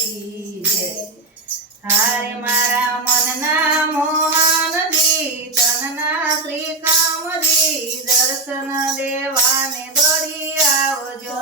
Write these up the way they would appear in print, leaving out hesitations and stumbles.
કી જય। હારે મારા મનના મોહનજી તનના ત્રિકમજી દર્શન દેવાને દોડી આવજો।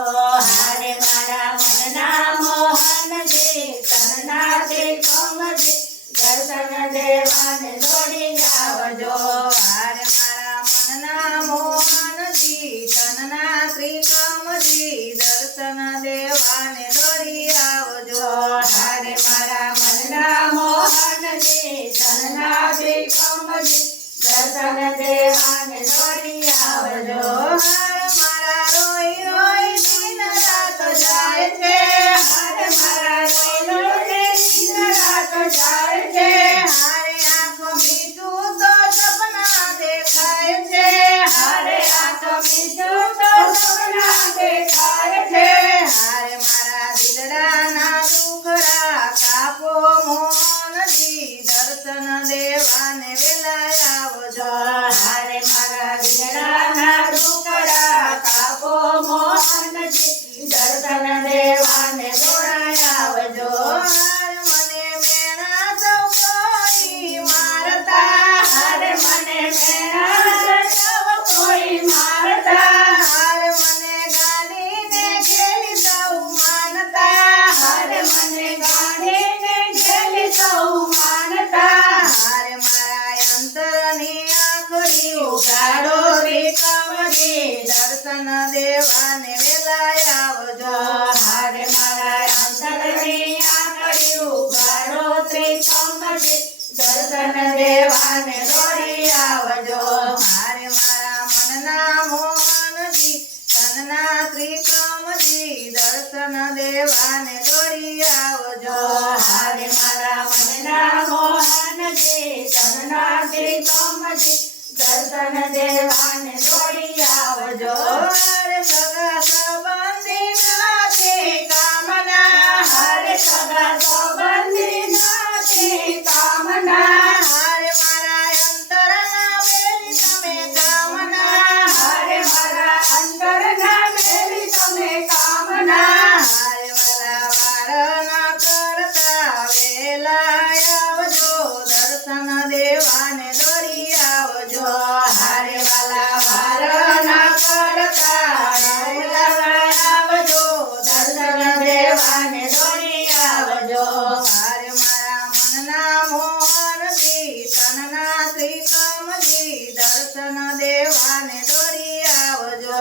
હારે મારા મનના મોહનજી તનના ત્રિકમજી દર્શન દેવાને દોડી આવજો। હારે મારા મનના મોહનજી તનના ત્રિકમજી દર્શન દેવાને દોડી આવજો। હારે મારા મનના મોહનજી તનના ત્રિકમજી દર્શન દેવાને દોડી આવજો। હારે મારા રોઈ રોઈ દિન રાત જાય છે। હારે મારા રોઈ રોઈ દિન રાત જાય છે। હારે આંખો મીઠું તો સપના દેખાય છે। હારે આંખો મીઠું તો સપના દેખાય છે। હારે મારા દિલડાના દુખડા કાપો મોહનજી દર્શન દેવાને વેલા આવજો। હારે મારા દિલડાના ટુકડા કાપો મોહનજી દર્શન દેવાને દોડાય આવજો। હારે મને મેણા સૌ કોઈ મારતા। હારે મને મેણા સૌ કોઈ મારતા। હારે મને ગાડીને ઘેલી સૌ માનતા। હારે મને ગાડીને ઘેલી સૌ માનતા। હારે મારા અંતરની આંખડી ઉગાડો ત્રિકમજી દર્શન દેવાને વેલા આવજો। હારે મારા અંતરની આંગળી ઉગાડો ત્રિકમજી દર્શન દેવાને દોડી આવજો। હારે મારા મનના મોહનજી તનના ત્રિકમજી દર્શન દેવાને દોડી આવજો। હારે મારા મનના મોહનજી તનના ત્રિકમજી દર્શન દેવાને દોડી આવજો। હારે સગા સંબંધી નથી કામના। હારે સગા સંબંધી નથી કામના। હારે મારા અંતરના બેલી તમે કામના। હારે મારા અંતરના મેલી તમે કામના। હારે વાલા વારના કરતા વેલા આવજો દર્શન દેવાને દોડી આવજો। હારે વાલા વારના કરતા વેલા આવજો દર્શન દેવાને દોડી આવજો। હારે મારા મનના મોહનજી તનના ત્રિકમજી દર્શન દેવાને દોડી આવજો।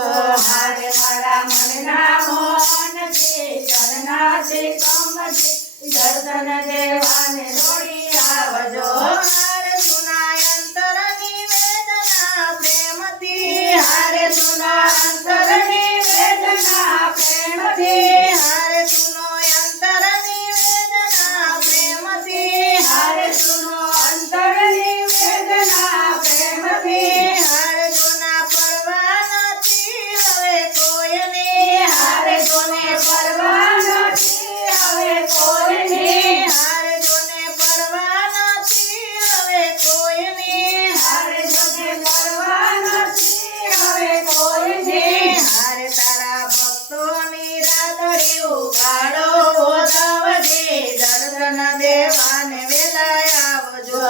હારે મારા મનના મોહનજી તનના ત્રિકમજી દર્શન દેવાને દોડી આવજો। હારે સુના અંતરની વેદના પ્રેમથી। હારે સુના અંતરની વેદના પ્રેમથી। હારે સુનો અંતરની વેદના પ્રેમથી। હારે સુનો અંતરની વેદના પ્રેમથી। હારે જોના પરવા નથી હવે કોઈની। હારે જોને પરવા નથી હવે કોઈની। હારે જોને પરવા નથી હવે કોઈની। હારે જોને પરવા નથી હવે કોઈની। હારે તારા ભક્તોની રાતડી ઉગાડો ઓદવજી દર્શન દેવાને વેલા આવજો।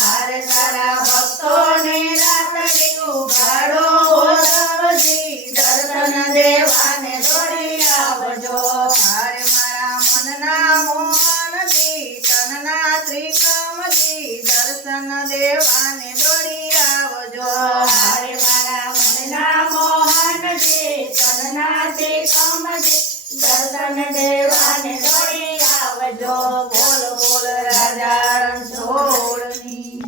હારે તારા ભક્તોની રાતડી ઉગાડો ઓદવજી દર્શન દેવાને દોડી આવજો। હારે મારા મનના મોહનજી તનના ત્રિકમજી દર્શન દેવાને દોડી આવજો। હારે મારા મનના મોહનજી તનના ત્રિકમજી દર્શન દેવાને